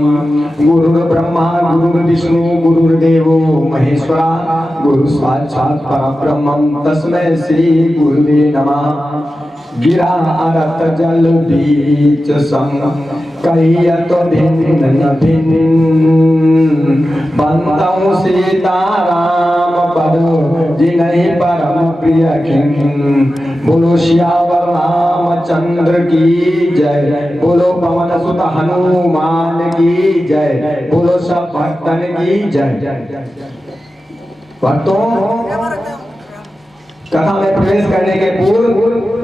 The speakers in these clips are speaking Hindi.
गुरुर्ब्रह्मा गुरुर्विष्णु गुरुर्देवो महेश्वरा गुरु साक्षात् परब्रह्म तस्मै श्री गुरुवे नमः। गिरा अरत जल बीच संग कहियत भिन्न भिन्न बंदौ सीताराम पद जिनहि परम प्रिय खिन। बोलो श्यावर रामचंद्र की जय, बोलो पवन सुत हनुमान की जय, बोलो सब भक्तन की जय। भक्तों, कथा में प्रवेश करने के पूर्व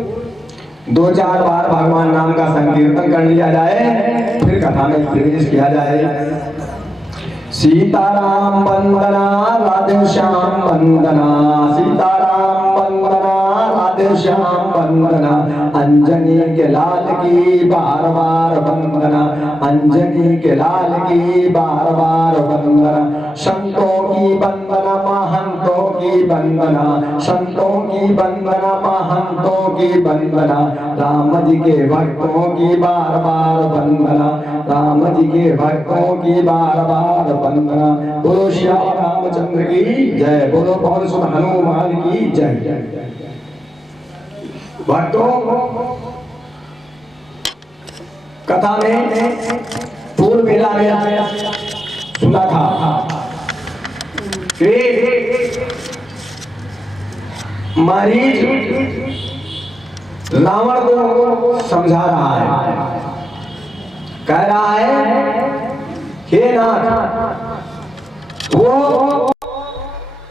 2-4 बार भगवान नाम का संकीर्तन कर लिया जाए, फिर कथा में प्रवेश किया जाए। सीताराम वंदना राधे श्याम वंदना, सीताराम वंदना राधे श्याम वंदना, अंजनी के लाल की बार बार वंदना, अंजनी के लाल की बार बार वंदना। संतों की वंदना महंतों की वंदना, संतों की वंदना महंतों की वंदना, राम जी के भक्तों की बार बार वंदना, राम जी के भक्तों की बार बार वंदना। बोलो श्री रामचंद्र की जय, बोलो पवन सुत हनुमान की जय। भक्तों, कथा में पूर्व वेला में सुना था मरीज रावण को समझा रहा है, कह रहा है हे नाथ, वो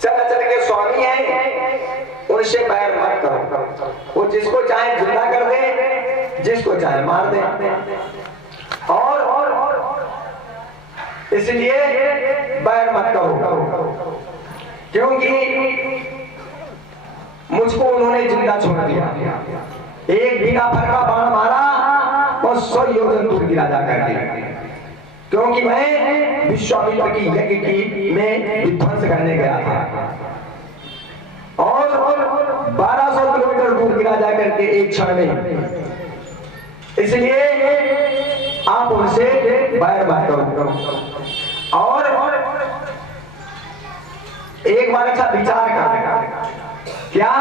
चल के स्वामी है, उनसे बैर मत करो। वो जिसको चाहे जिंदा कर दे, जिसको चाहे मार दे, और इसलिए बैर मत करो, क्योंकि मुझको उन्होंने जिंदा छोड़ दिया। एक बिना फर का बाण मारा और 100 योजन दूर गिरा जाकर के, क्योंकि मैं विश्वामित्र की यज्ञ की में विध्वंस करने गया था, और 1200 किलोमीटर दूर गिरा जाकर के एक क्षण में। इसलिए आप उनसे बैर मत करो। और एक बार अच्छा विचार कर, क्या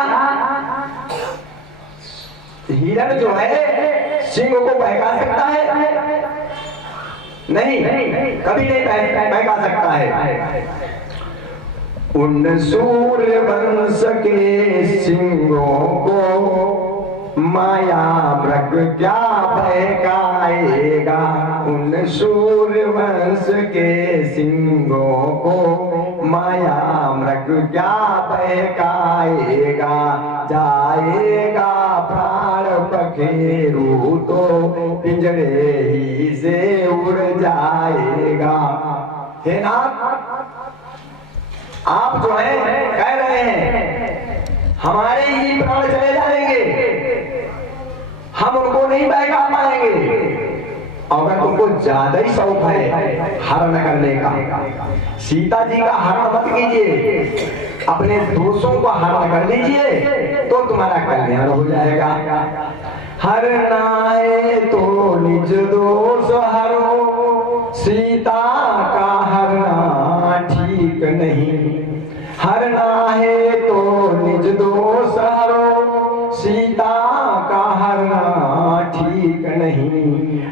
हिरण जो है सिंह को बहका सकता है? नहीं, कभी नहीं बहका सकता है। उन सूर्य वंश के सिंहों को माया मृग क्या बहकाएगा? उन सूर्य वंश के सिंहों को माया मृग क्या बहकाएगा? जाएगा प्राण पखेरु तो पिंजरे ही से उड़ जाएगा। हे नाथ, आप जो है कह रहे हैं हमारे ही प्राण चले जाएंगे, हम उनको नहीं बहका पाएंगे। अगर तुमको ज्यादा ही शौक है हरण करने का, सीता जी का हरण मत कीजिए, अपने दोषों को हरण कर लीजिए तो तुम्हारा कल्याण हो जाएगा। हरनाए तो निज दोष हरो, सीता का हरना ठीक नहीं। हरना है तो निज दोष हरो, सीता का हरना ठीक नहीं।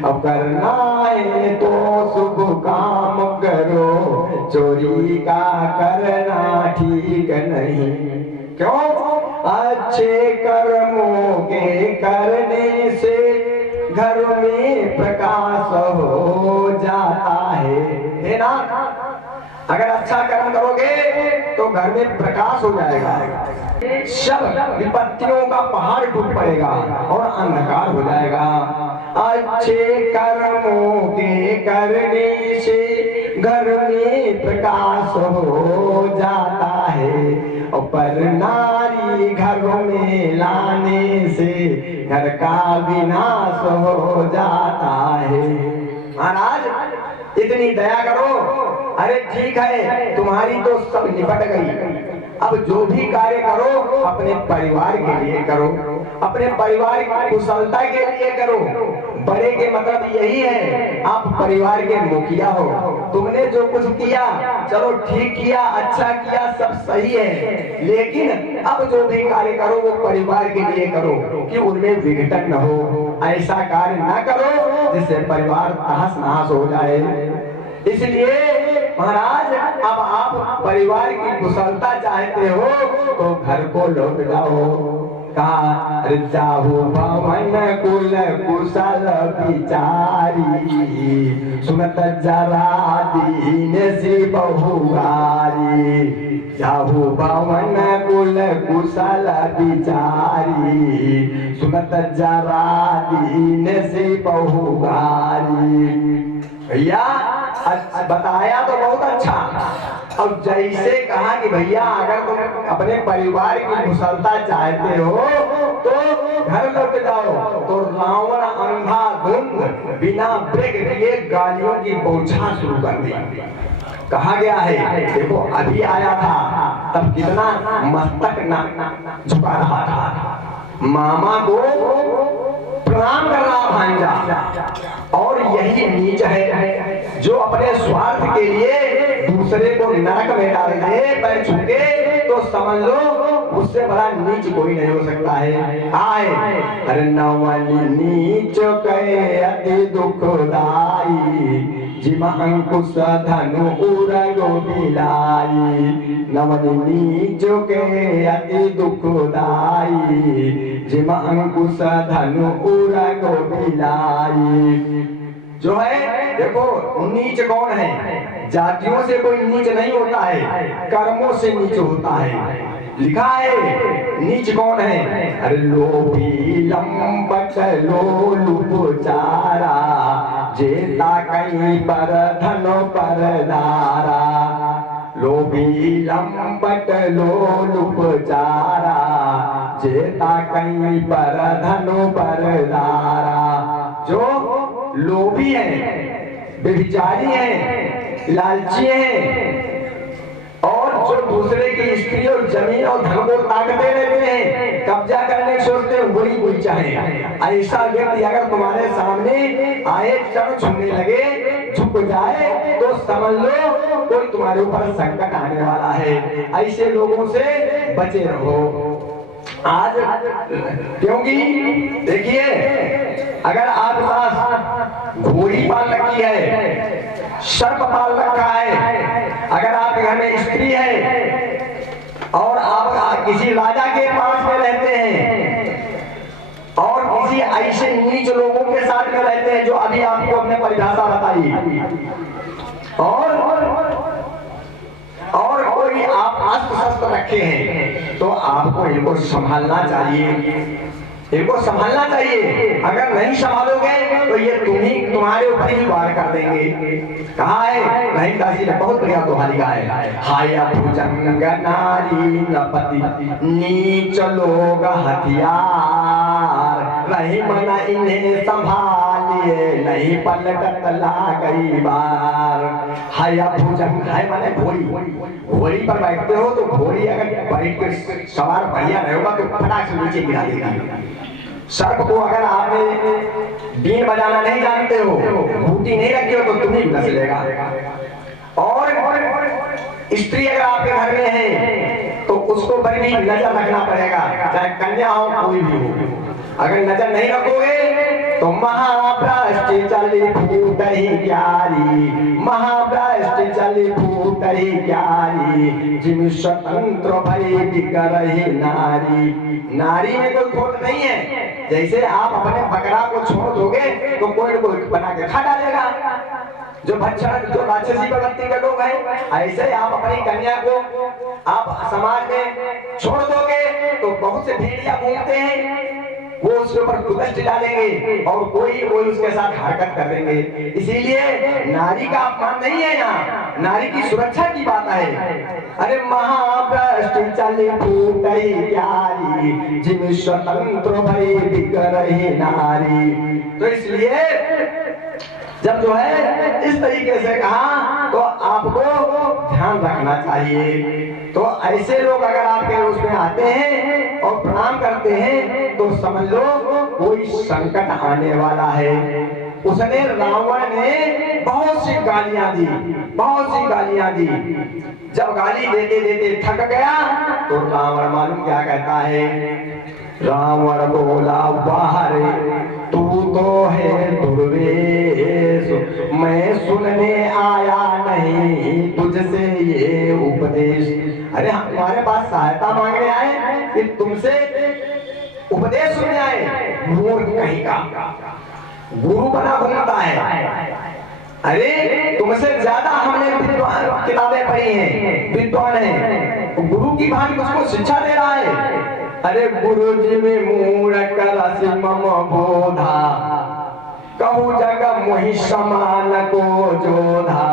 अब करना है तो शुभ काम करो, चोरी का करना ठीक नहीं। क्यों? अच्छे कर्मों के करने से घर में प्रकाश हो जाता है ना? अगर अच्छा कर्म करोगे तो घर में प्रकाश हो जाएगा, सब विपत्तियों का पहाड़ टूट पड़ेगा और अंधकार हो जाएगा। अच्छे कर्मों के करने से घर में प्रकाश हो जाता है, और पर नारी घर में लाने से घर का विनाश हो जाता है। महाराज इतनी दया करो। अरे ठीक है, तुम्हारी तो सब निपट गई, अब जो भी कार्य करो अपने परिवार के लिए करो, अपने परिवार की कुशलता के लिए करो, बड़े के मतलब यही है, आप परिवार के मुखिया हो, तुमने जो कुछ किया चलो ठीक किया, अच्छा किया, सब सही है, लेकिन अब जो भी कार्य करो वो परिवार के लिए करो कि उनमें विघटन न हो। ऐसा कार्य न करो जिससे परिवार तहस नहस हो जाए। इसलिए महाराज अब आप परिवार की कुशलता चाहते हो तो घर को लौट जाओ। कहा जाहु भवन कुल कुशल विचारी, सुनत जरा दीन सी बहुआरी। जाहु भवन कुल कुशल विचारी, सुनत जरा दीन सी बहुआरी। भैया बताया तो बहुत अच्छा, अब जैसे कहा कि भैया अगर तुम अपने परिवार की कुशलता चाहते हो तो घर लौट जाओ, तो रावण अंधाधुंध बिना ब्रेक दिए गालियों की बौछार शुरू कर दी। कहा गया है, देखो अभी आया था तब कितना मस्तक न झुका रहा था, मामा को प्रणाम कर रहा भांजा। और यही नीच है जो अपने स्वार्थ के लिए दूसरे को नरक में डाल दे पैर छूके, तो समझ लो उससे बड़ा नीच कोई नहीं हो सकता है। आए अरे नवनी नीच कहे अति दुखदाई, जिम अंकुश धनु उरगो बिलाई। नवनी नीच कहे अति दुखदाई, जिम अंकुश धनु उरगो बिलाई। जो है देखो नीच कौन है, जातियों से कोई नीच नहीं होता है, कर्मों से नीच होता है। लिखा है नीच कौन है, अरे लोभी लंपट लोलुपचारा, जेता कहीं पर धनो पर दारा। लोभी लंपट लोलुपचारा, जेता कहीं पर धनो पर दारा। जो लोभी है, व्यभिचारी है, लालची है, और जो दूसरे की स्त्री और जमीन और धन को ताकते रहते हैं, कब्जा करने की सोचते हैं, वही कोई चाहे। ऐसा व्यक्ति अगर तुम्हारे सामने आए, चरण छूने लगे, झुक जाए, तो समझ लो कोई तुम्हारे ऊपर संकट आने वाला है। ऐसे लोगों से बचे रहो। आज क्योंकि देखिए अगर आपके पास घोड़ी पाल रखी है, सर्प पाल रखा है, अगर आपके घर में स्त्री है और आप किसी राजा के पास में रहते हैं और किसी ऐसे नीच लोगों के साथ में रहते हैं जो अभी आपको अपने परिभाषा बताई, और कोई आप अस्त्र शस्त्र रखे हैं, तो आपको इनको संभालना चाहिए, इनको संभालना चाहिए। अगर नहीं संभालोगे तो ये तुम्हारे ऊपर ही वार कर देंगे। कहा है नहीं दासी ने बहुत बढ़िया दोहा लिखा है, हाया भुजंग नारी नपति नीच लोग हथियार, रही मना इन्हें संभालिए नहीं पलटत ला गई बार। हाया भुजंग है माने घोड़ी, घोड़ी पर बैठते हो तो घोड़ी अगर बैठ के सवार बढ़िया रहेगा तो फटाक से नीचे गिरा देगा। सर्प को अगर आपने बीन बजाना नहीं जानते हो, बूटी नहीं रखी हो, तो तुम्हें भी नचलेगा। और स्त्री अगर आपके घर में है तो उसको पर भी नजर रखना पड़ेगा, चाहे कन्या हो कोई भी हो। अगर नजर नहीं रखोगे तो महाभ्रष्ट चली फूट ही क्यारी, महाभ्रष्ट चली फूट ही क्यारी, जिम स्वतंत्र भई बिगड़ही नारी। नारी में कोई खोट नहीं है। जैसे आप अपने बकरा को छोड़ दोगे तो कोई कोई बना के खा डालेगा, जो भक्षण जो राक्षसी प्रवृत्ति के लोग हैं, ऐसे आप अपनी कन्या को आप समाज में छोड़ दोगे तो बहुत से भेड़िया घूमते हैं, वो उसके ऊपर कुदृष्टि डालेंगे और कोई उसके साथ हरकत कर देंगे। इसीलिए नारी का अपमान नहीं है, यहाँ नारी की सुरक्षा की बात है। अरे महाभ्रष्ट चली फूट ही प्यारी, जिम स्वतंत्र भई बिगड़ही नारी। तो इसलिए जब जो है इस तरीके से कहा तो आपको ध्यान रखना चाहिए। तो ऐसे लोग अगर आपके उसमें आते हैं और प्रणाम करते हैं तो समझ लो कोई संकट आने वाला है। उसने रावण ने बहुत सी गालियां दी, बहुत सी गालियां दी। जब गाली देते देते थक गया तो रावण मालूम क्या कहता है? रावण बोला, बाहर तू तो है दुर्वेश, मैं सुनने आया नहीं तुझसे ये उपदेश। अरे हमारे पास सहायता मांगने आए कि तुमसे उपदेश सुनने आए? मूर्ख कहीं का, गुरु बना घूमता है। अरे तुमसे ज्यादा हमने किताबें पढ़ी हैं, विद्वान हैं, गुरु की भांति मुझको शिक्षा दे रहा है। अरे गुरु जी में मूढ़ करसि मम बोधा, कहूँ जग मोहि समान को जोधा।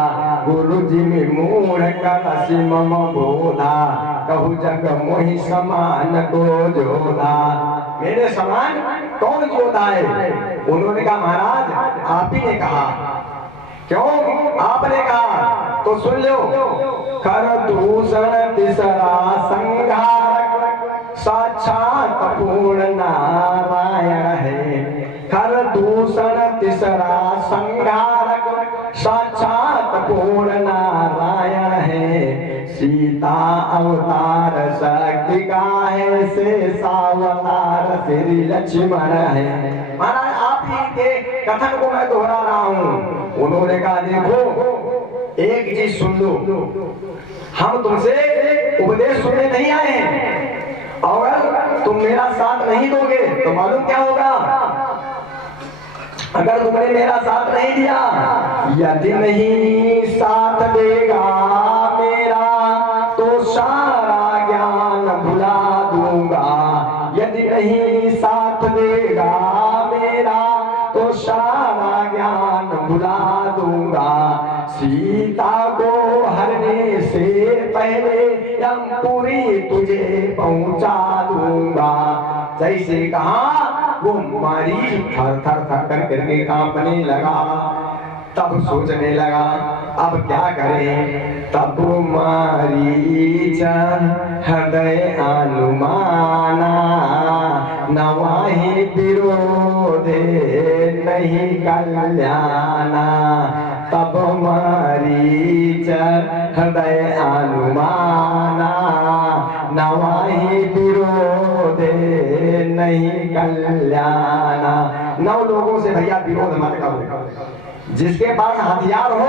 गुरु जी में मूढ़ करसि मम बोधा, कहूँ जग मोहि समान को जोधा। मेरे समान कौन जोधा है? उन्होंने कहा महाराज आप ही ने कहा। क्यों आपने कहा? तो सुन लो। कर दूषण तीसरा संघारक, साक्षात पूर्ण नारायण है। कर दूषण तीसरा संघारक, साक्षात पूर्ण नारायण है। सीता अवतार शक्ति का है, शेषावतार श्री लक्ष्मण है। महाराज आप ही के कथन को मैं दोहरा रहा हूँ। उन्होंने कहा देखो एक चीज सुन लो, हम तुमसे उपदेश सुनने नहीं आए हैं, और तुम मेरा साथ नहीं दोगे तो मालूम क्या होगा? अगर तुमने मेरा साथ नहीं दिया, यदि नहीं साथ देगा मेरा तो सारा ज्ञान भुला दूंगा। यदि नहीं साथ देगा मेरा तो सारा ज्ञान भुला दूंगा। सीता को हरने से पहले यमपुरी तुझे पहुंचा दूंगा। जैसे कहा वो मरीच थर थर थर कर करके कांपने लगा। तब सोचने लगा अब क्या करें। तब मरीच हृदय अनुमाना, नवाहि विरोधे नहीं कल्याणा। तब मरीच हृदय अनुमाना, नवाहि विरोधे नहीं कल्याणा। 9 लोगों से भैया विरोध मत करो। जिसके पास हथियार हो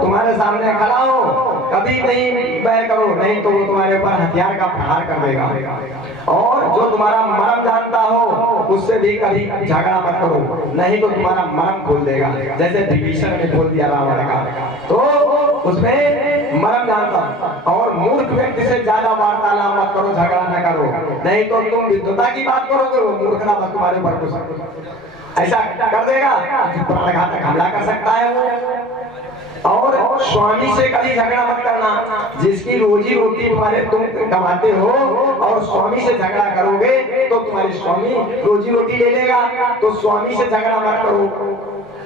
तुम्हारे सामने खड़ा हो, कभी नहीं बैर करो, नहीं तो वो तुम्हारे ऊपर हथियार का प्रहार कर देगा। और जो तुम्हारा मर्म जानता हो उससे भी कभी झगड़ा मत करो, नहीं तो तुम्हारा मर्म खोल देगा। जैसे विभीषण ने खोल दिया रावण का, तो उसमें मर्म जानता। और मूर्ख व्यक्ति से ज्यादा वार्तालाप मत करो, झगड़ा न करो, नहीं तो तुम विद्वता की बात करोगे वो मूर्खता बस तुम्हारे ऊपर ऐसा कर देगा, प्राणघातक हमला कर सकता है वो। और स्वामी से कभी झगड़ा मत करना। जिसकी रोजी रोटी तुम्हारे तुम कमाते हो और स्वामी से झगड़ा करोगे तो तुम्हारी स्वामी रोजी रोटी ले लेगा, तो स्वामी से झगड़ा मत करो।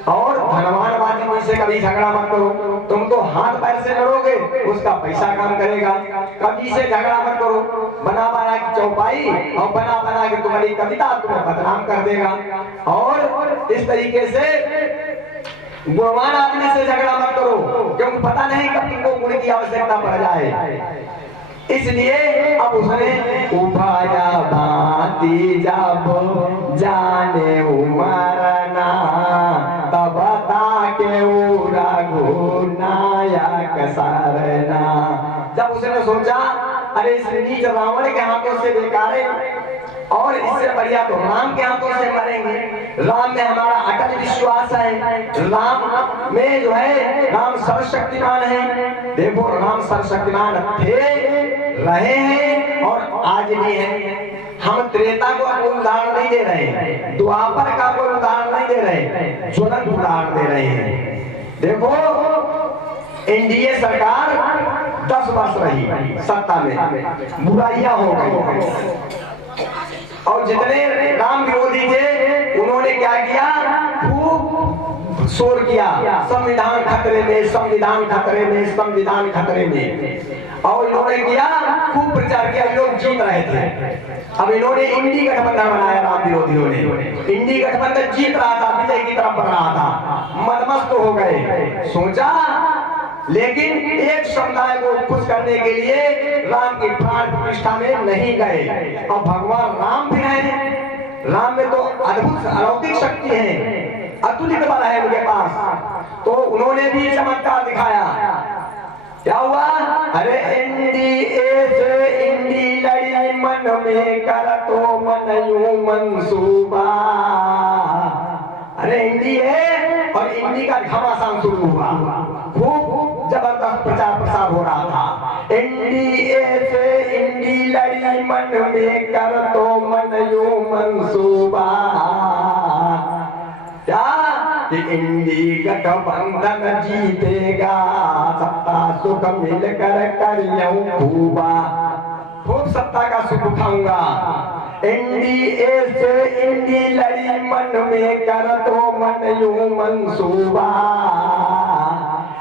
और धनवान आदमी से कभी झगड़ा मत करो, तुम तो हाथ पैर से लड़ोगे उसका पैसा काम करेगा। कभी से झगड़ा मत करो, बना बना की चौपाई और बना बना के तुम्हारी कविता तुम्हें बदनाम कर देगा। और इस तरीके से गुणवान आदमी से झगड़ा मत करो, क्योंकि पता नहीं कब तुमको गुण की आवश्यकता पड़ जाए। इसलिए अब उसने उभाया भांति जब जाने उमरना, तब ताके रघुनायक सरना। जब उसने सोचा अरे इस नीच रावण के हाथों से बेकार है और इससे बढ़िया तो राम के हाथों से मरेंगे। राम में हमारा अटल विश्वास है, राम में जो है राम सर्वशक्तिमान है। देखो राम सर्वशक्तिमान थे, रहे हैं और आज भी हैं। हम त्रेता को कोई उदाहरण नहीं दे रहे हैं, द्वापर का कोई उदाहरण नहीं दे रहे हैं, ज्वलंत उदाहरण दे रहे हैं। देखो एनडीए सरकार 10 वर्ष रही सत्ता में, बुराइयां हो गई और जितने राम विरोधी थे उन्होंने क्या किया, खूब शोर किया संविधान खतरे में, संविधान खतरे में, संविधान खतरे में। और इन्होंने किया खूब प्रचार किया, लोग जीत रहे थे। अब इन्होंने इंडी गठबंधन बनाया, राम विरोधियों ने इंडी गठबंधन जीत रहा था, विजय की तरफ बढ़ रहा था, मदमस्त हो गए। सोचा लेकिन एक समुदाय को खुश करने के लिए राम की प्राण प्रतिष्ठा में नहीं गए। और भगवान राम भी हैं, राम में तो अद्भुत अलौकिक शक्ति है, अतुलित बल है उनके पास, तो उन्होंने भी चमत्कार दिखाया। क्या हुआ? अरे इंडी ऐसे इंडी लड़ी मन में कर तो मन यूं मंसूबा। अरे इंडी है और इंडी का घमासान शुरू हुआ, खूब जबरदस्त प्रचार प्रसार हो रहा था। इंडी ऐसे इंडी लड़ी मन में कर तो मन यूं मंसूबा। क्या कि इंडी गठबंधन जीतेगा, सत्ता सुख मिलकर करियूं खूबा, खूब सत्ता का सुख उठाऊंगा। इंडी ऐसे इंडी लड़ी मन में कर तो मन यूं मंसूबा।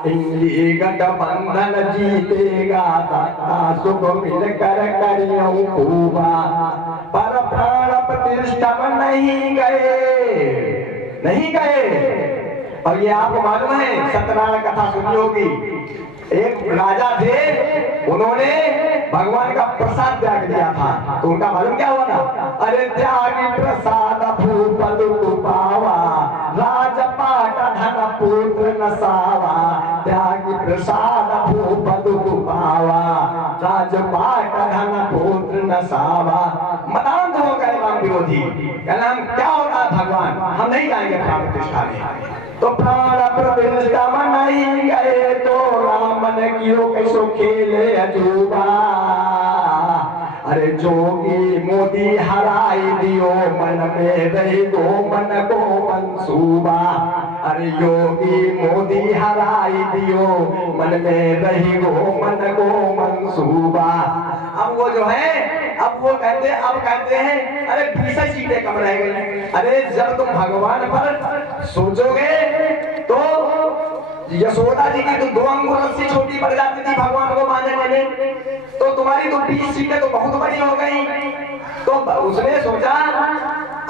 इंडी गठबंधन जीतेगा, सत्ता सुख मिलकर करियूं खूबा। पर प्राण प्रतिष्ठा नहीं गए, नहीं गए। और ये आपको मालूम है, सत्यनारायण कथा सुनी होगी, एक राजा थे, उन्होंने भगवान का प्रसाद त्याग दिया था, तो उनका मालूम क्या हुआ था? अरे त्यागी प्रसाद भूपद पावा, राजपाट धन पुत्र नसावा। त्यागी प्रसाद भूपद पावा, राजपाट धन पुत्र नसावा। मदांध हो गए राम विरोधी, कहना हम क्या होगा भगवान, हम नहीं जाएंगे प्राण प्रतिष्ठा में। तो प्राण प्रतिष्ठा में नहीं गए तो रामन कियो कैसो खेले अजूबा। अरे जोगी मोदी हराई दियो, मन में रही गो मन को मंसूबा। अरे योगी मोदी हराई दियो, मन में रही गो मन को मंसूबा। अब वो जो है, अब वो कहते हैं अरे 20 सीटें कम रह गई। अरे जब तुम भगवान पर सोचोगे तो यशोदा जी की तो 2 अंगुल रस्सी छोटी पड़ जाती थी भगवान को बांधने में, तो तुम्हारी तो 20 सीटें तो बहुत बड़ी हो गई। तो उसने सोचा,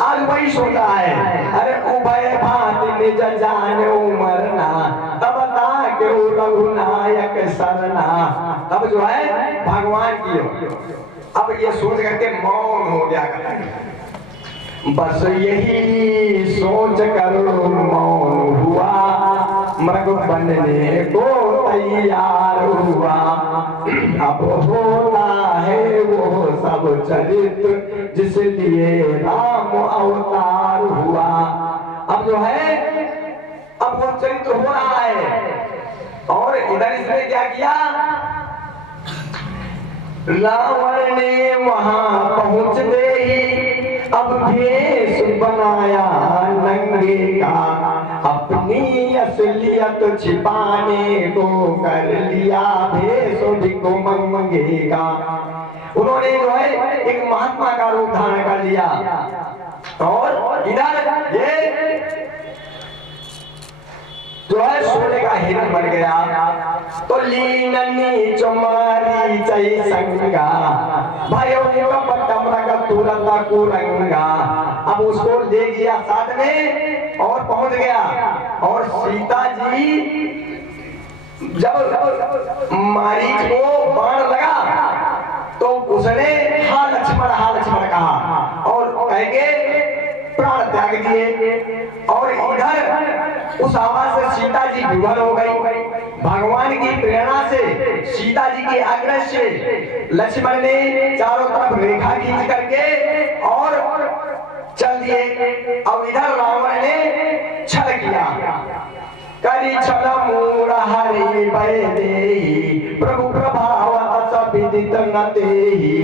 आज वही सोचा है, अरे उभय भांति निज जाने उमरना, तब ताके रघुनायक सरना। तब जो है भगवान की हो, अब ये सोच करके मौन हो गया। बस यही सोच कर मौन हुआ, मृग बनने को तैयार हुआ। अब होना है वो सब चरित्र जिसलिए राम अवतार हुआ। अब जो है, अब वो चरित्र हो रहा है। और इधर इसने क्या किया? रावण ने वहां पहुंचते ही अब भेष बनाया नंगे का, अपनी असलियत छिपाने को कर लिया भेष भिख मंगेगा। उन्होंने जो है एक महात्मा का रूप धारण कर लिया। और इधर ये जो है सोने का हिरण बन गया। तो लीननी चुमारी चई संगा, भयो कपट तुरंत कुरंगा। अब उसको ले गया साथ में और पहुंच गया। और सीता जी जब मारीच को बाण लगा तो उसने हा लक्ष्मण कहा और कह के प्राण त्याग दिए। और इधर उस आवाज से सीता जी विवल हो गई। भगवान की प्रेरणा से, सीता जी के आग्रह से लक्ष्मण ने चारों तरफ रेखा खींच करके और चल दिए। अब इधर रावण ने छल किया, करी छल मूढ़ हरि भय देहि, प्रभु प्रभाव अस विदित न देहि।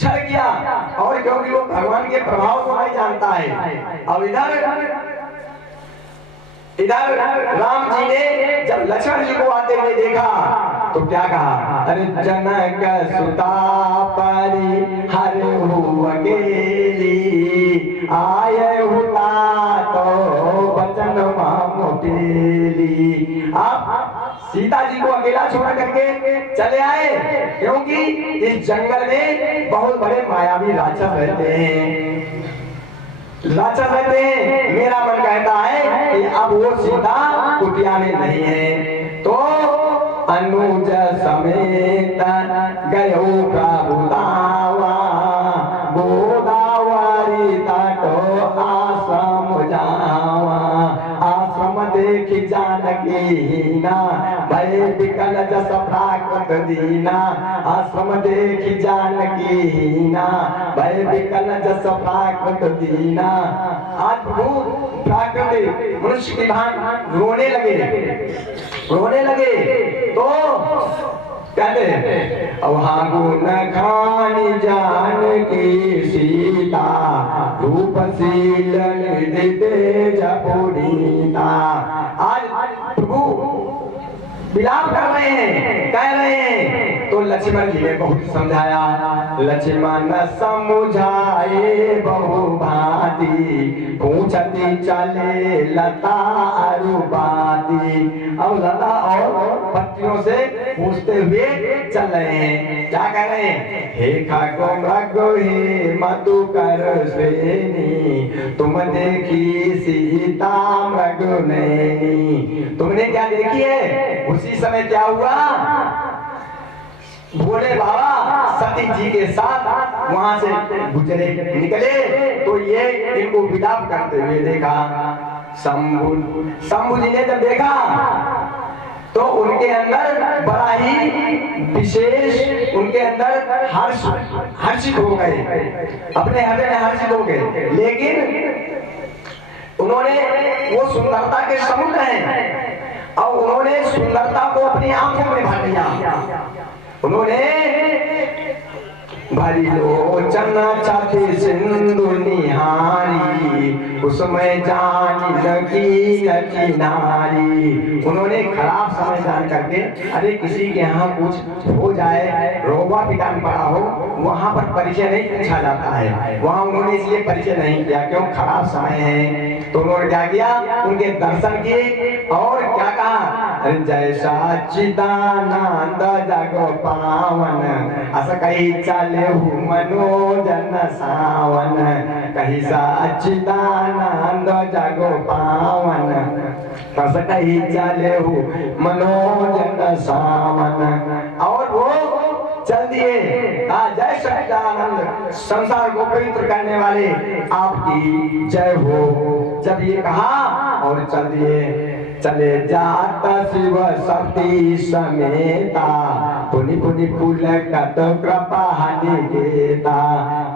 छल किया, और क्योंकि वो भगवान के प्रभाव को नहीं जानता है। अब इधर राम जी ने जब लक्ष्मण जी को आते हुए देखा तो क्या कहा? अरे जनक सुता परि हर अकेली, आये हुता तो बचन मामो पेली। आप सीता जी को अकेला छोड़ करके चले आए, क्योंकि इस जंगल में बहुत बड़े मायावी राक्षस रहते हैं, राक्षस रहते हैं। मेरा मन कहता है कि अब वो सीता कुटिया में नहीं है, तो अनुज समेत गयो प्रभुदावा, गोदावरी तटो आश्रम जावा, आश्रम देखी जानकी ना, भय विकल जस प्राकृत दीना, आश्रम देखी जानकी ना, भय विकल जस प्राकृत दीना। आज प्रभु प्राकृत मनुष्य की भांति रोने लगे, तो कहते वहाँ गुण खानी जानकी सीता, रूपशील निधि तेज पुनीता। आज प्रभु विलाप कर रहे हैं, कह रहे हैं, तो लक्ष्मण जी ने बहुत समझाया। लक्ष्मण समझाए बहु भांति, पूछती चले लता अरुबाती। अब लता और पत्तियों से पूछते हुए चल रहे हैं, क्या कह रहे हैं? हे खगो मृगो हे मधुकर श्रेणी, तुम देखी सीता मृगो नैनी। तुमने क्या देखी है? उसी समय क्या हुआ? भोले बाबा सती जी के साथ वहां से गुजरे निकले, तो ये इनको विलाप करते हुए देखा। शंभु जी ने जब देखा तो उनके अंदर बड़ा ही विशेष, उनके अंदर हर्षित हो गए, अपने हृदय में हर्षित हो गए। लेकिन उन्होंने वो सुंदरता के समुद्र हैं और उन्होंने सुंदरता को अपनी आंखों में भर लिया। उन्होंने भरी लोचन छाती सिंधु निहारी, उसमें जानी लगी नची नारी। उन्होंने खराब समय जान करके, अरे किसी के यहाँ कुछ हो जाए, रोबा पिटान पड़ा हो, वहां पर परिचय नहीं पूछा जाता है। वहां उन्होंने इसलिए परिचय नहीं किया क्यों? खराब समय है। तो उन्होंने क्या किया? उनके दर्शन किए और क्या कहा? जैसा चिदानंद जगो पावन, अस कही चले मनोजन सावन, कही सच्चिदानंद जगो पावन, अस कही चले मनोजन सावन। और वो चल दिए। जय सच्चिदानंद, संसार को पवित्र करने वाले आपकी जय हो। जब ये कहा और चल दिए, चले जात शिव शक्ति समेता, पुनि पुनि फूल कत कृपा निकेता।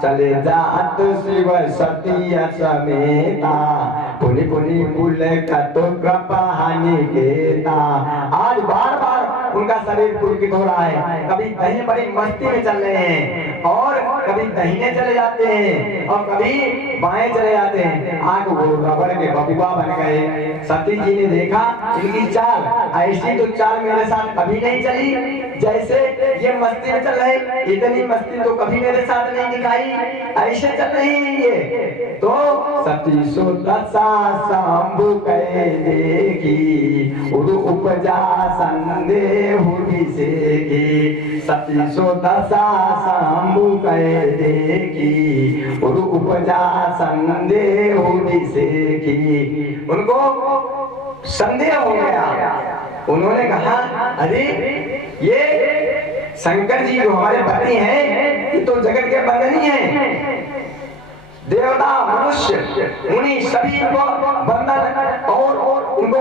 चले जात शिव सती समेता, पुनि पुनि फूल कत कृपा निकेता। आज बार बार उनका शरीर पुलकित हो रहा है, कभी कहीं बड़ी मस्ती में चल रहे हैं और कभी दाहिने चले जाते हैं और कभी बाएं चले जाते हैं। आग वो रबड़ के बबुआ बन गए। सती जी ने देखा इनकी चाल, ऐसी तो चाल मेरे साथ कभी नहीं चली, जैसे ये मस्ती में चल रहे, इतनी मस्ती तो कभी मेरे साथ नहीं दिखाई, ऐसे चल रही है ये। तो सती सो दशा शंभु कहे देखी, उरु उपजा संदेह सती सो दशा शंभु कहे देखी, उरु उपजा संदेह उनको संदेह हो गया। उन्होंने कहा अरे ये शंकर जी जो हमारे पति हैं, ये तो जगत के बंधनी हैं, देवता मनुष्य उन्हीं सभी को बंधन और उनको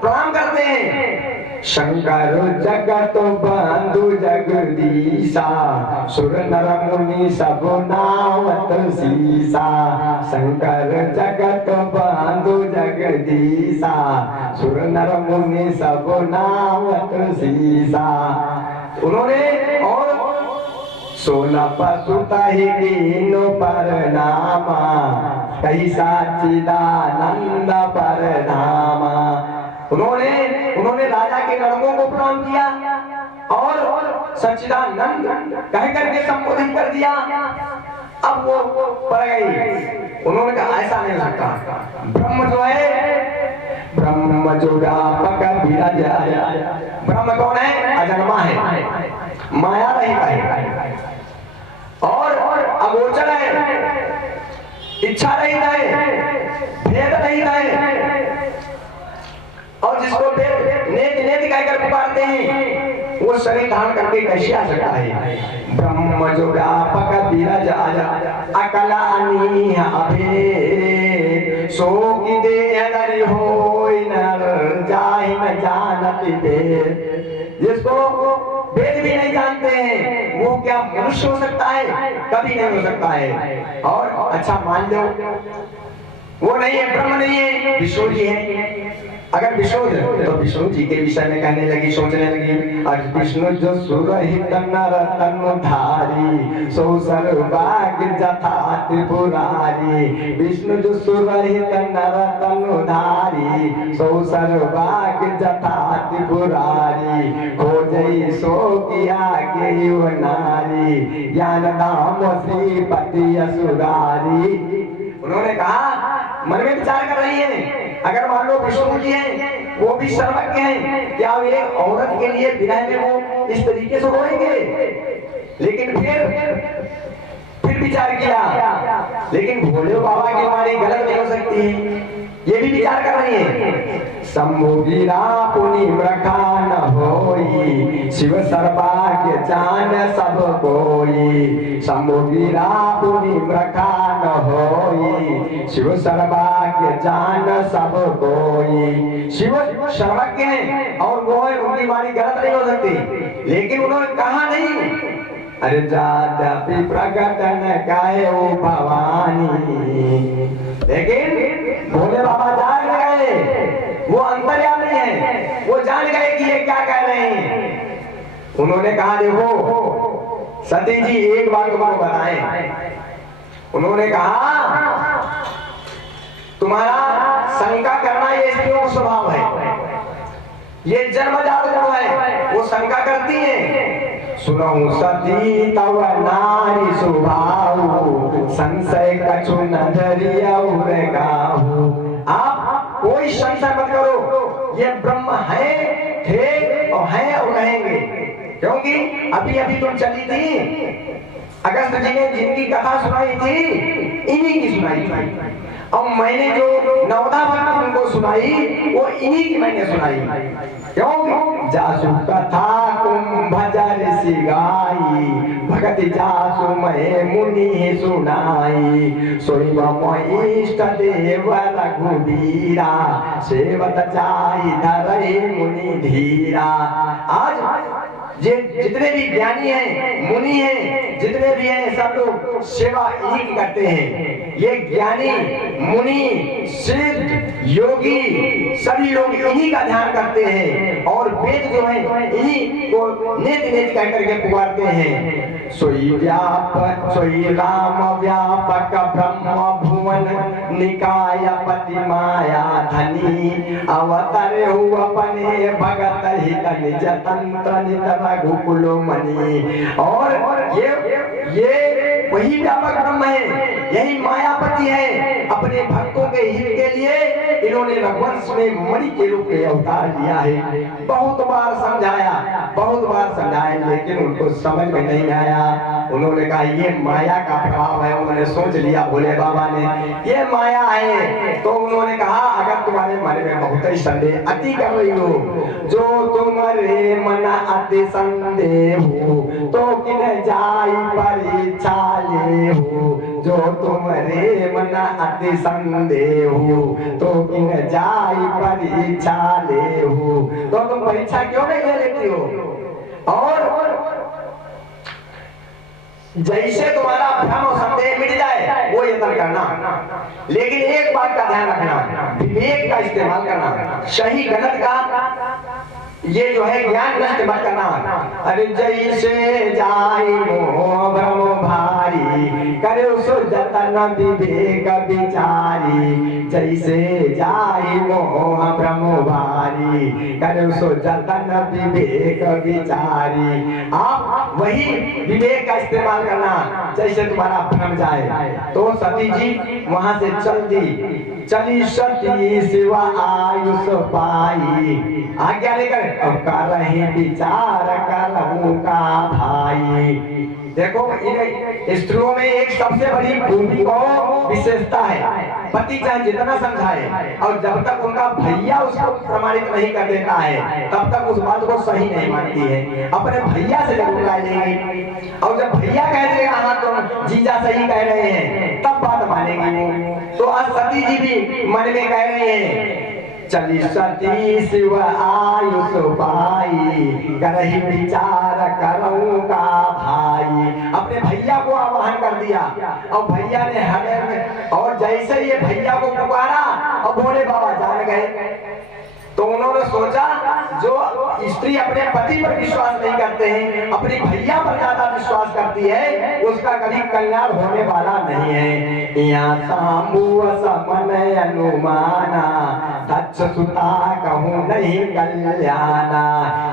प्रणाम करते हैं। शंकर जगत बंधु जगदीशा, सुर नर मुनि सब नावत सीसा। शंकर जगत बंधु जगदीशा, सुर नर मुनि सब नावत सीसा। उन्होंने और सोना पसुता ही कीनो पर नामा, कही सच्चिदानंद पर नामा। उन्होंने राजा के नरकों को प्रणाम किया और सच्चिदानंद कह करके संबोधित कर दिया। अब वो पड़ गई। उन्होंने कहा ऐसा नहीं लगता, ब्रह्म जो है ब्रह्म जो व्यापक विराज। ब्रह्म कौन है? अजन्मा है, माया रहित है और अगोचर है, इच्छा रहित है, भेद रहित है। और जिसको नेत नेत कहकर पुकारते हैं वो शरीर धारण करके कैसे आ सकता है? ब्रह्म जो व्यापक विराज अकला अनीह अभेद सो की देह नरि होय नर जाहि न जानति भेद। जिसको वेद भी नहीं जानते हैं वो क्या मनुष्य हो सकता है? कभी नहीं हो सकता है। और अच्छा मान लो वो नहीं है, ब्रह्म नहीं है, विष्णु जी है। अगर विष्णु तो विष्णु जी के विषय में कहने लगी, सोचने लगी, और विष्णु जो सुरहित नर तनुधारी सो सर्वभाग्य जथा त्रिपुरारी। विष्णु जो सुरहित नर तनुधारी सो सर्वभाग्य जथा त्रिपुरारी। खोजई सो किया के नारी ज्ञान नाम श्रीपति असुरारी। उन्होंने कहा, मन में विचार कर रही है, अगर मान लो विष्णु जी हैं, वो भी सर्वज्ञ हैं, क्या वे औरत के लिए विरह में वो इस तरीके से रोएंगे? लेकिन फिर विचार किया, लेकिन भोले बाबा की वाणी गलत नहीं हो सकती, ये भी विचार कर रही है। शंभुगिरा पुनि मृखा न होई शिव सर्वाग्य जान सब कोई। शंभुगिरा पुनि मृखा न होई शिव सर्वाग्य जान सब कोई। शिव सर्वज्ञ है और वो है, उनकी वाणी गलत नहीं हो सकती। लेकिन उन्होंने कहा नहीं, अरे जादपि प्रकट न काहे ओ भवानी। लेकिन भोले बाबा जान गए, वो अंतर्यामी है, वो जान गए कि ये क्या कह रहे हैं। उन्होंने कहा, देखो सती जी एक बात तुमको बताएं। उन्होंने कहा, तुम्हारा शंका करना ये स्त्रियों का स्वभाव है, ये जन्मजात गुण है, वो शंका करती हैं। सुनो सती तव नारी स्वभाव संशय कछु न धरिया गाहु। आप कोई संशय मत करो, ये ब्रह्म है, थे और रहेंगे। क्योंकि अभी अभी तुम चली थी, अगस्त जी ने जिनकी कथा सुनाई थी इन्हीं की सुनाई थी, और मैंने जो नवदा भक्त उनको सुनाई वो इन्हीं की मैंने सुनाई। क्यों? जासु कथा कुंभजर सिगाई भगत जासु मैं मुनि सुनाई। सोई इष्ट देव रघुबीरा सेवत जाई धरई मुनि धीरा। आज जितने भी ज्ञानी हैं, मुनि हैं, जितने भी हैं, सब लोग सेवा इन्हीं की करते हैं। ये ज्ञानी, मुनि, सिद्ध, योगी सभी लोग इन्हीं का ध्यान करते हैं और वेद जो है इन्हीं को नेति नेति कह करके पुकारते हैं। सोई व्यापक सोई राम व्यापक ब्रह्म भुवन निकाय पति माया धनी। अवतरे हुआ अपने भगत हित निज तंत्र नित रघुकुल मणि। और ये वही व्यापक ब्रह्म है, यही मायापति है। अपने भक्तों के हित के लिए इन्होंने रघुवंश में मणि के रूप में अवतार लिया है। बहुत बार समझाया, लेकिन उनको समझ में नहीं आया। उन्होंने कहा ये माया का प्रभाव है। उन्होंने सोच लिया भोले बाबा ने ये माया है। तो उन्होंने कहा, अगर तुम्हारे मन में बहुत ही संदेह अति कर रही हो, जो तुम्हारे मन अति संदेह हो तो किन जाई परीक्षा ले हो। जो तुम्हारे मन अति संदेह हो तो किन जाई परीक्षा ले हो। तो तुम परीक्षा क्यों नहीं ले लेती हो? और जैसे तुम्हारा भ्रम और संदेह मिट जाए वो यत्न करना, लेकिन एक बात का ध्यान रखना, विवेक का इस्तेमाल करना। सही गलत का ये जो है ज्ञान का इस्तेमाल करना। अरे जैसे जाई मोह भ्रम भारी करे सो जतन विवेक विचारी। जैसे जाई मोह भ्रम भारी करे सो जतन विवेक विचारी। आप वही विवेक का इस्तेमाल करना जैसे तुम्हारा भ्रम जाए। तो सती जी वहां से चल दी चली सती शिव आयुष पाई। आज्ञा लेकर अब कर रहे विचार करहूं का भाई। देखो इन स्त्रियों में एक सबसे बड़ी खूबी और विशेषता है, पति चाहे जितना समझाए और जब तक उनका भैया उसको प्रमाणित नहीं कर देता है तब तक उस बात को सही नहीं मानती है। अपने भैया से जरूर राय लेंगे और जब भैया कह देगा हाँ तुम जीजा सही कह रहे हैं तब बात मानेगी वो। तो आज सती जी भी मन में कह रहे हैं चली सती शिव आयुष पाई, करही विचार करऊं का भाई। अपने भैया को आवाहन कर दिया और भैया ने हृदय में, और जैसे ये भैया को पुकारा और भोले बाबा जान गए। तो उन्होंने सोचा जो स्त्री अपने पति पर विश्वास नहीं करते हैं, अपनी भैया पर ज्यादा विश्वास करती है, उसका कभी कल्याण होने वाला नहीं है। यहाँ सामू समन अनुमाना, दक्ष सुता कहूँ नहीं कल्याणा।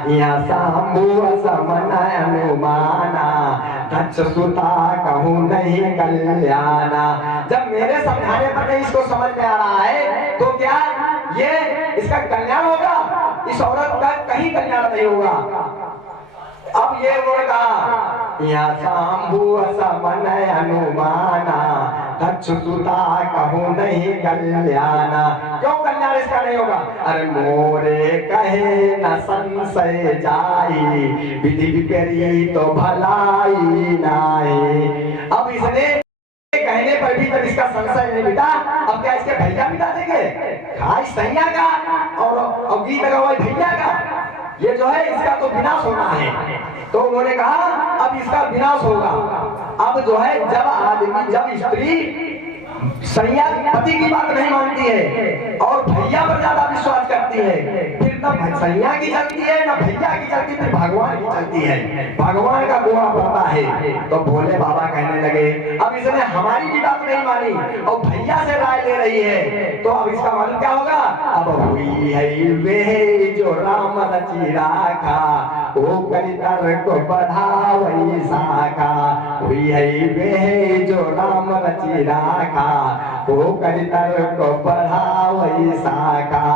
यहाँ सामू समन अनुमाना, दक्ष सुता कहूँ नहीं कल्याणा। जब मेरे समझाने पर नहीं इसको समझ में आ रहा है तो क्या ये इसका कल्याण होगा? इस औरत का कहीं कल्याण नहीं होगा। अब ये उन्होंने कहा यहाँ शंभु समन अनुमाना, दक्ष सुता कहूँ नहीं कल्याणा। क्यों कल्याण इसका नहीं होगा? अरे मोरे कहे न संशय जाई, विधि विपरीत तो भलाई नाई। अब इसने कहने पर भी जब इसका संशय नहीं मिटा, अब क्या इसके भैया मिटा देंगे? खाई सैया का और गीत गवाई भैया का, ये जो है इसका तो विनाश होना है। तो उन्होंने कहा अब इसका विनाश होगा। अब जो है जब आदमी, जब स्त्री सैया पति की बात नहीं मानती है और भैया पर ज्यादा विश्वास करती है, फिर न सैया की चलती है न भैया की चलती, फिर भगवान की चलती है। भगवान का गुआ पड़ता है। तो भोले बाबा कहने लगे अब इसने हमारी भी बात नहीं मानी और भैया से राय ले रही है, तो अब इसका मालूम क्या होगा? अब हुई है वे जो राम रची राखा, वो करितर को बढ़ावई साखा। हुई है वे जो राम रची राखा, वो करितर को बढ़ावई साखा।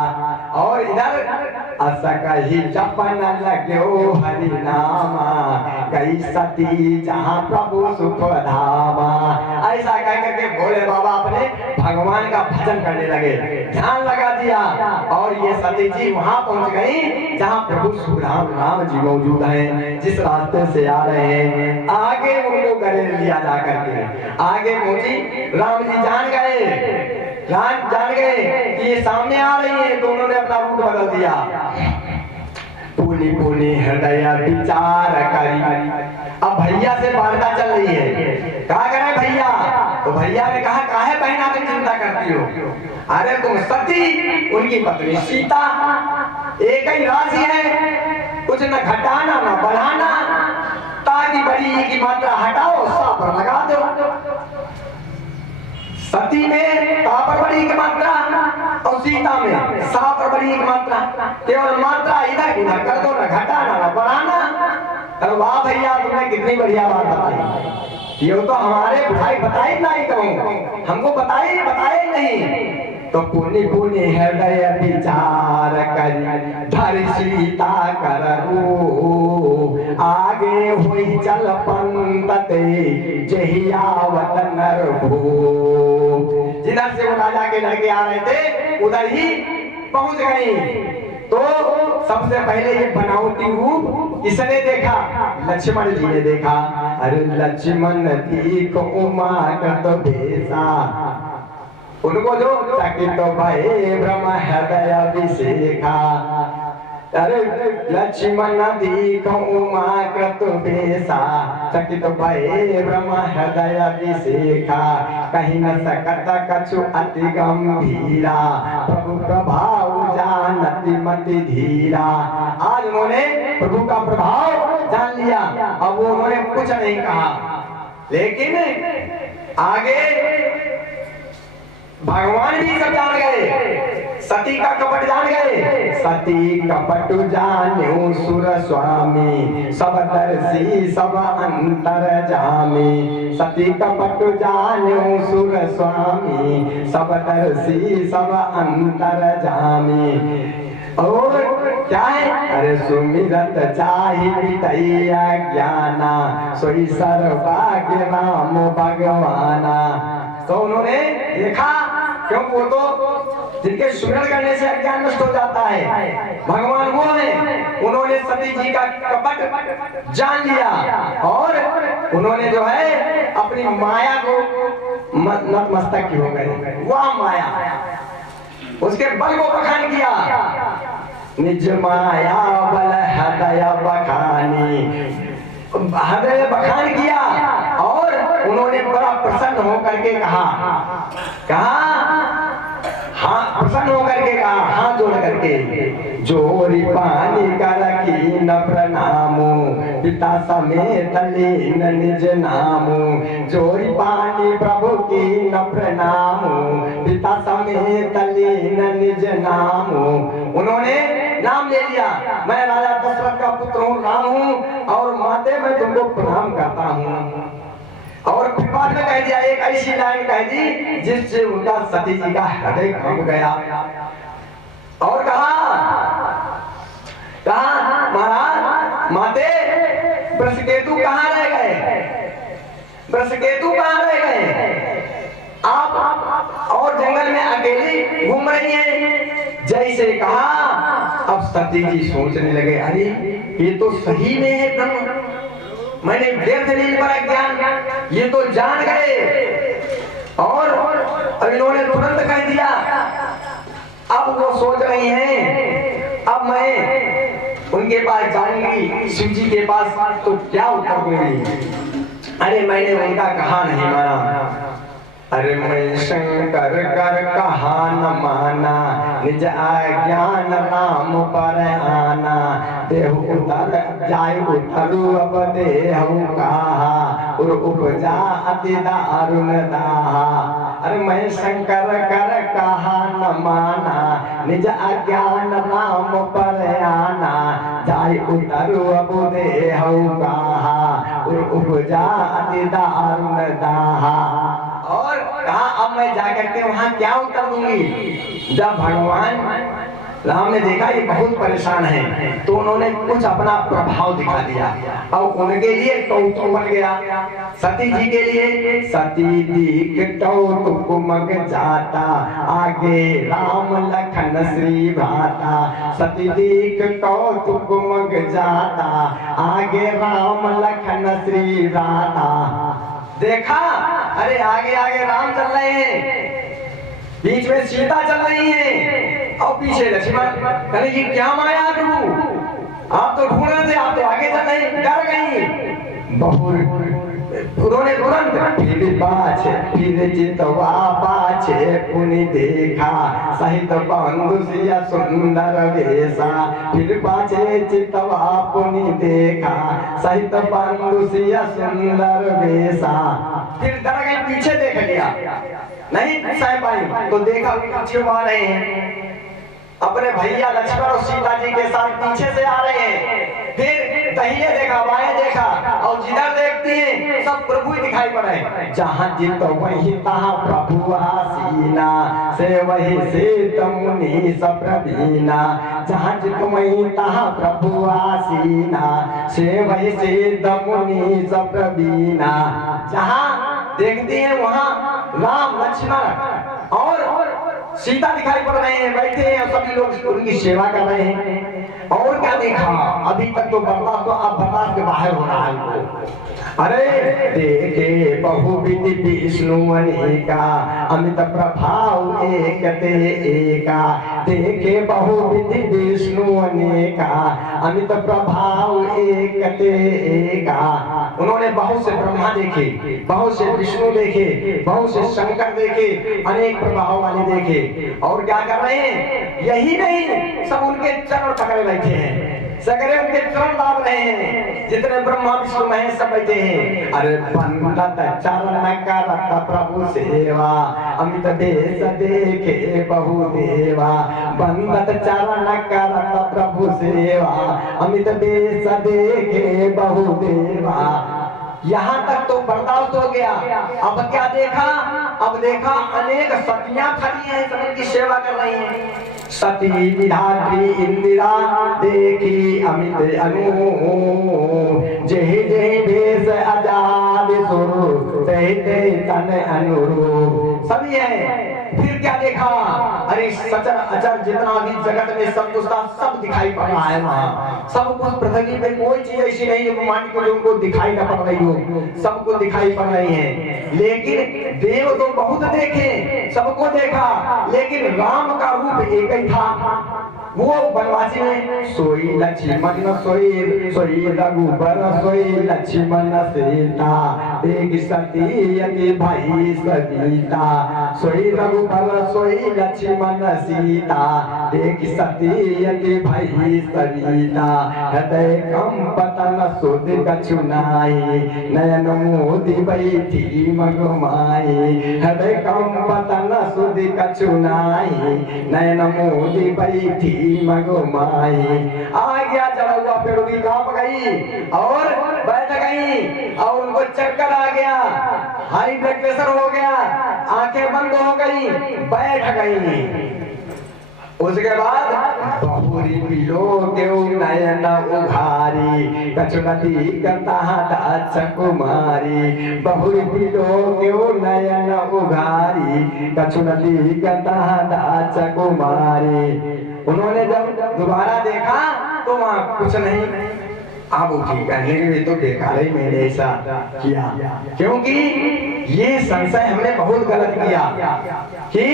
और इधर असक ही जपन लग्यो हरि नामा, कई सती जहाँ प्रभु सुख धामा। ऐसा कह करके भोले बाबा अपने भगवान का भजन करने लगे, ध्यान लगा दिया और ये सती जी वहां पहुंच गई जहां प्रभु राम जी मौजूद हैं, जिस रास्ते से आ रहे हैं। आगे उनको गले लिया जा करके आगे पहुंची। राम जी जान गए कि ये सामने आ रही है, तो उन्होंने अपना रूट बदल दिया। पुनि पुनि हृदय विचार करी। अब भैया से वार्ता चल रही है, क्या करें भैया? तो भैया ने कहा काहे बहना की चिंता करती हो? अरे तुम सती, उनकी पत्नी सीता, एक ही राशि है, कुछ न घटाना न बढ़ाना, ताकि बड़ी की मात्रा हटाओ सा पर लगा दो। सती में ता पर बड़ी की मात्रा और सीता में सा पर बड़ी की मात्रा, केवल मात्रा इधर उधर कर दो, न घटाना न बढ़ाना। अरे वाह भैया, तुमने कितनी बढ़िया बात बताई। ये तो हमारे भाई बताए नहीं कहूँ, हमको बताए नहीं। तो पुनि पुनि हृदय विचार करी, धर सीता करहु, आगे हुई चल पंतते जही आवत नर भो। जिधर से वो राजा के लड़के आ रहे थे उधर ही पहुंच गई। तो सबसे पहले ये बनावटी रूप किसने देखा? लक्ष्मण जी ने देखा। अरे लक्ष्मण दीख उमा कत भेसा, उनको जो चकित भये ब्रह्म हृदय अभिषेका। अरे लक्ष्मण दीख उमा कृत बेसा, चकित भये ब्रह्म हृदय अभिषेका। कहीं न सकत कछु अति गंभीरा, प्रभु प्रभाव जानति मति धीरा। आज उन्होंने प्रभु का प्रभाव जान लिया, अब उन्होंने कुछ नहीं कहा। लेकिन आगे भगवान भी सब जान गए, सती का कपट जान गए। सती कपट जान्यो सुर स्वामी, सब दर्शी सब अंतर जामी। सती कपट जान्यो सुर स्वामी, सब दर्शी सब अंतर जामी। और क्या है? अरे सुमिरत चाहि बिटैया ज्ञाना, सोई सर्वभाग्य राम भगवाना। तो उन्होंने देखा, क्यों? वो तो जिनके सुमिरन करने से अज्ञान नष्ट हो जाता है, भगवान वो है। उन्होंने सती जी का कपट जान लिया और उन्होंने जो है अपनी माया को नतमस्तक हो गए। वह माया, उसके बल को बखान किया। निज माया बल हृदय बखानी, हृदय बखान किया और उन्होंने बड़ा प्रसन्न होकर के कहा, हाँ प्रसन्न होकर के कहा, हाथ जोड़ करके, जोरी पानी कर की न प्रणामो, पिता समेत लीन निज नामो। जोरी पानी प्रभु की न प्रणामो, पिता समेत लीन निज नामो। उन्होंने नाम ले लिया, मैं राजा दशरथ का पुत्र हूँ, राम हूँ और माते मैं तुमको प्रणाम करता हूँ। और फिर बाद में कह दिया, एक ऐसी लाइन कह दी जिससे उनका सती जी का हृदय कंप गया। और कहा महाराज माते वृषकेतु कहाँ रह गए? वृषकेतु कहाँ रह गए? आप और जंगल में अकेली घूम रही हैं। जैसे कहा, अब सती जी सोचने लगे, अरे ये तो सही में है ब्रह्म, मैंने व्यर्थ नहीं बना ज्ञान, ये तो जान गए। और अब इन्होंने तुरंत कह दिया। अब वो सोच रही हैं, अब मैं उनके पास जाऊंगी, शिव जी के पास, तो क्या उत्तर दूंगी? अरे मैंने उनका कहा नहीं माना। अरे मैं शंकर कर कहा न माना, निज अज्ञान राम पर आना। देहु उतर जाय उतरु अब देहु कहा, और उपजा अति दारुण दाहा। अरे मैं शंकर कर कहा न माना, निज अज्ञान राम पर आना। जाय उतरु अब देहु कहा, और उपजा अति दारुण दाहा। और कहा अब मैं जाकर के वहां क्या उत्तर दूंगी? जब भगवान राम ने देखा ये बहुत परेशान है, तो उन्होंने कुछ अपना प्रभाव दिखा दिया और उनके लिए कौतुक बन गया। सती जी के लिए, सती दीख कौतुक मग जाता, आगे राम लखन श्री भ्राता। सती दीख कौतुक मग जाता, आगे राम लखन श्री भ्राता। देखा, अरे आगे आगे राम चल रहे हैं, बीच में सीता चल रही है और पीछे लक्ष्मण। अरे ये क्या माया प्रभु, आप तो ढूंढ रहे थे, आप तो आगे चल रहे, डर गई। बहुर उन्होंने तुरंत फिर चितवा पाछे पुनि देखा, सहित बंधु सिया सुंदर वेशा। फिर पाछे चितवा पुनि देखा, सहित बंधु सिया सुंदर वेशा। फिर डर गए, पीछे देख लिया, नहीं सह पाई, तो देखा पीछे आ रहे हैं अपने भैया लक्ष्मण और सीता जी के साथ पीछे से आ रहे हैं। फिर दाहिने देखा, बाएं देखा और जिधर देखती हैं सब प्रभु ही दिखाई पड़े। जहाँ जित वही तहाँ प्रभु आसीना, से वही से मुनि सब प्रवीणा। जहाँ जित वही तहाँ प्रभु आसीना, से वही से मुनि सब प्रवीणा। जहाँ देखती हैं वहाँ राम लक्ष्मण और सीता दिखाई पड़ रहे हैं, बैठे हैं और सभी लोग उनकी सेवा कर रहे हैं। और क्या देखा? अभी तक तो बर्दाश्त, तो अब बर्दाश्त के बाहर हो रहा है। अरे देखे बहुविधि विष्णु अनेका, अमित प्रभाव एक ते एका। देखे बहुविधि विष्णु अनेका, अमित प्रभाव एक ते एका। उन्होंने बहुत से ब्रह्मा देखे, बहुत से विष्णु देखे, बहुत से शंकर देखे, अनेक प्रभाव वाले देखे। और क्या कर रहे हैं? यही नहीं, सब उनके चरण पकड़े बैठे हैं। सगरे उनके चरण दाब रहे हैं, जितने ब्रह्मा विष्णु महेश सब बैठे हैं। अरे बंदत चरण करत प्रभु सेवा, अमित देश देखे बहु देवा। बंदत चरण करत प्रभु सेवा, अमित देश देखे बहु देवा। यहाँ तक तो बर्दाश्त हो गया। अब क्या देखा? अब देखा अनेक सतियां खड़ी हैं, सबकी सेवा कर रही हैं। सती विधात्री इंदिरा देखी अमित अनु, जय जय भेष आजाद सुर कहते तन अनुरूप। सभी है। फिर क्या देखा? अरे सचर अचर जितना भी जगत में सब कुछ था सब दिखाई पड़ रहा है वहाँ। सब कुछ पृथ्वी पे कोई चीज ऐसी नहीं है माटी को जो उनको दिखाई न पड़ रही हो, सबको दिखाई पड़ रही है। लेकिन देव तो बहुत देखे, सबको देखा, लेकिन राम का रूप एक ही था। वो वनवासी में सोई लक्ष्मण सोई रघुबर सोई लक्ष्मण सीता, एक सती यति भाई सविता। सोई रघुबर सोई लक्ष्मण सीता, एक सती यति भाई सविता। हृदय कंपतन सुध कछुनाई, नयन मोदी बैठी मगमाई। हृदय कंपतन सुध कछुनाई, नयन मोदी बैठी मगमाई। आ गया चला हुआ पेड़ की कांप गई और बैठ गई और उनको चक्कर आ गया, हाई ब्लड प्रेशर हो गया, आंखें बंद हो गई, बैठ गई। उसके बाद बहुरी पिलो के नयन उघारी, कछुनती कता कुमारी। बहुरी पिलो के नयन उघारी, कछुनती कता कुमारी। उन्होंने जब दोबारा देखा तो वहां कुछ नहीं। आप उठी कहने के तो बेकार ही मैंने ऐसा किया, क्योंकि ये संशय हमने बहुत गलत किया कि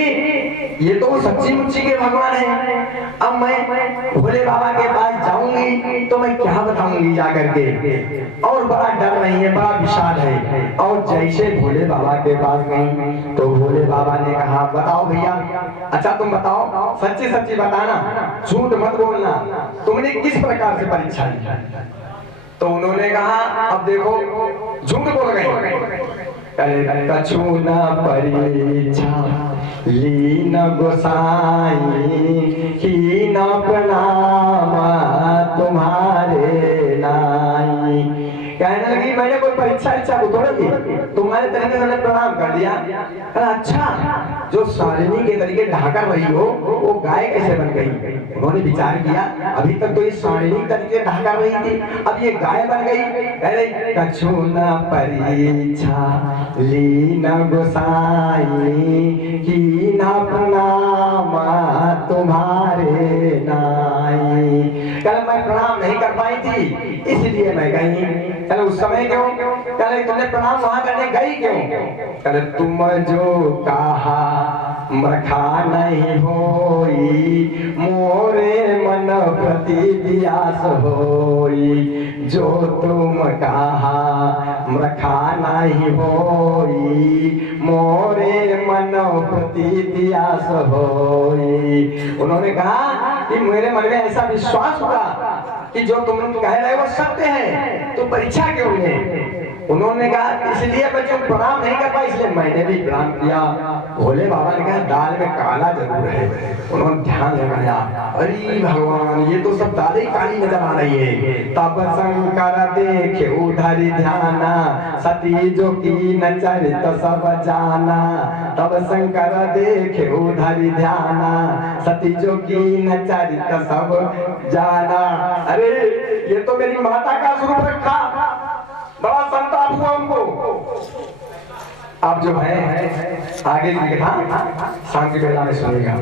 ये तो सच्ची मुच्ची के भगवान है। अब मैं भोले बाबा के पास जाऊंगी तो मैं क्या बताऊंगी जाकर के, और बड़ा डर नहीं है, बड़ा विषाद है। और जैसे भोले बाबा के पास गई तो भोले बाबा ने कहा बताओ भैया, अच्छा तुम बताओ, सच्ची सच्ची बताना, झूठ मत बोलना, तुमने किस प्रकार से परीक्षा ली? तो उन्होंने कहा अब देखो झूठ बोल गए। कछु न परीक्षा लीन गोसाई, ही न प्रणाम तुम्हारे नाई। कहने लगी मैंने कोई परीक्षा इच्छा को थोड़ी की, तुम्हारे तरीके से प्रणाम कर दिया। अच्छा, जो सारिणी के तरीके ढाकर रही हो वो गाय कैसे बन गई? उन्होंने विचार किया अभी तक तो ये सारिणी तरीके ढाकर रही थी, अब ये गाय बन गई। अरे कछु न परीक्षा लीन गोसाई, की न प्रणाम तुम्हारे नाई। कल मैं प्रणाम नहीं कर पाई थी इसलिए मैं गई। चलो उस समय क्यों? चले तुमने प्रणाम वहां करने गई क्यों? चले तुम जो कहा मखा नहीं होई, मोरे मन प्रति दियास होई। जो तुम कहा मखा नहीं होई, मोरे मन प्रति दियास होई। उन्होंने कहा कि मेरे मन में ऐसा विश्वास हुआ कि जो तुम कह रहे हो वो सत्य है, तो परीक्षा क्यों ले? उन्होंने कहा इसलिए बच्चों प्रणाम नहीं कर पाए, इसलिए मैंने भी प्रणाम किया। भोले बाबा ने कहा दाल में काला जरूर है। उन्होंने ध्यान लगाया, अरे भगवान ये तो सब दाल ही काली नजर आ रही है। तब शंकर देखे उधर ध्याना, सती जो की न चरित सब जाना। तब शंकर देखे उधर ध्याना, सती जो की न चरित सब जाना। अरे ये तो मेरी माता का स्वरूप रखा, बड़ा संताप हुआ हमको। आप जो है आगे की कथा शाम की बेला में सुनेगा।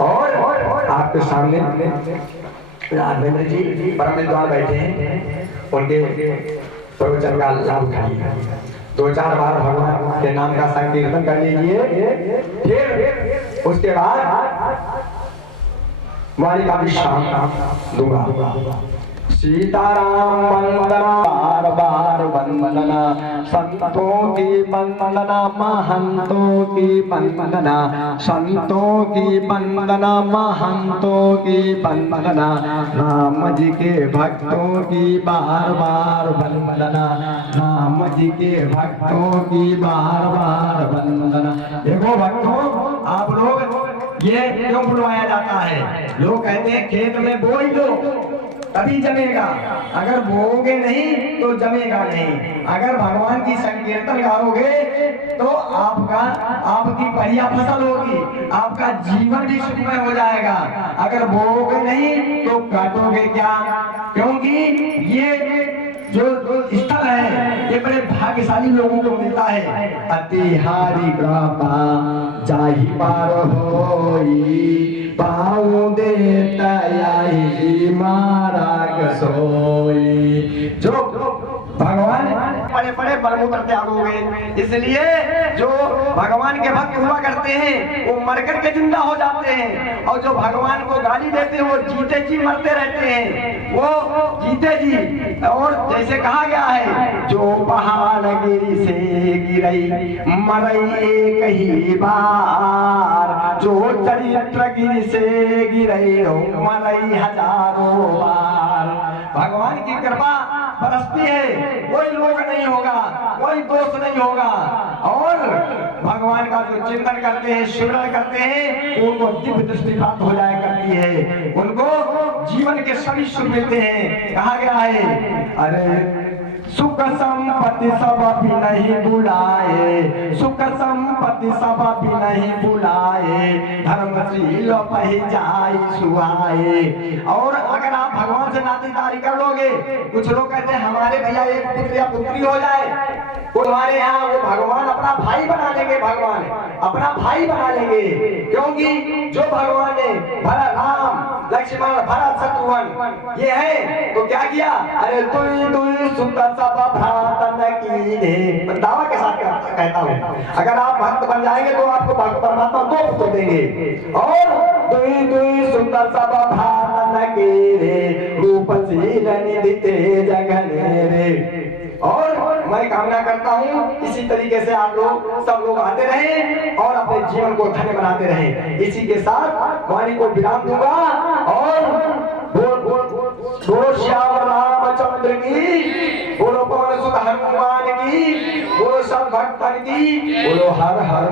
और आपके सामने राघवेंद्र जी परम विद्वान बैठे हैं, उनके प्रवचन का लाभ उठाइएगा। 2-4 बार भगवान के नाम का संकीर्तन कर लीजिए, फिर उसके बाद वाणी का विश्राम दूंगा। सीताराम वंदना बार बार वंदना, संतों की वंदना महंतों की वंदना, संतों की वंदना महंतों की वंदना, राम जी के भक्तों की बार बार वंदना, राम जी के भक्तों की बार बार वंदना। देखो भक्तों, आप लोग ये क्यों बुलवाया जाता है? लोग कहते हैं खेत में बोई दो तभी जमेगा, अगर बोओगे नहीं तो जमेगा नहीं। अगर भगवान की संकीर्तन गाओगे तो आपकी बढ़िया फसल होगी, आपका जीवन भी सुखमय हो जाएगा। अगर बोओगे नहीं तो काटोगे क्या? क्योंकि ये जो स्थल है ये बड़े भाग्यशाली लोगों को मिलता है। अतिहारी कृपा जाहि पार होई, पाऊं देता आई माराग सोई। जो भगवान बड़े बड़े बलमुद्र त्यागोगे, इसलिए जो भगवान के भक्त हुआ करते हैं वो मर कर के जिंदा हो जाते हैं, और जो भगवान को गाली देते हैं वो जीते जी मरते रहते हैं, वो जीते जी। और जैसे कहा गया है, जो पहाड़ गिरी से गिरई मरई एक ही बार, जो चरित्र गिरी से गिरई मरई हजारों बार। भगवान की कृपा बरसती है, कोई लोग नहीं होगा, कोई दोष नहीं होगा, और भगवान का जो चिंतन करते हैं, स्मरण करते हैं, उनको दिव्य दृष्टि प्राप्त हो जाया करती है, उनको जीवन के सभी सुख मिलते हैं। कहा गया है, अरे सुख संपत्ति सब भी नहीं बुलाए, सुख संपत्ति सब भी नहीं बुलाए, धर्मशील पही जाई सुहाए। और अगर आप भगवान से नातेदारी कर लोगे, कुछ लोग कहते हैं हमारे भैया एक पुत्र या पुत्री हो जाए, तुम्हारे यहाँ वो भगवान अपना भाई बना लेंगे, भगवान अपना भाई बना लेंगे। क्योंकि जो भगवान ने भरत राम लक्ष्मण भरत शत्रुघ्न ये है, तो क्या किया? अरे तुई तुई सुंदर सब भ्रातन की दे, दावा के साथ कहता हूँ, अगर आप भक्त बन जाएंगे तो आपको परमात्मा दो पुत्र देंगे। और तुई तुई सुंदर सब भ्रातन की दे, रूपशील निधि तेज घने रे। और मैं कामना करता हूँ इसी तरीके से आप लोग सब लोग आते रहें और अपने जीवन को धन्य बनाते रहें। इसी के साथ वाणी को विराम दूंगा, और बोलो श्याम रामचंद्र की, बोलो पवन सुत हनुमान की, बोलो सब भक्तन की, बोलो हर हर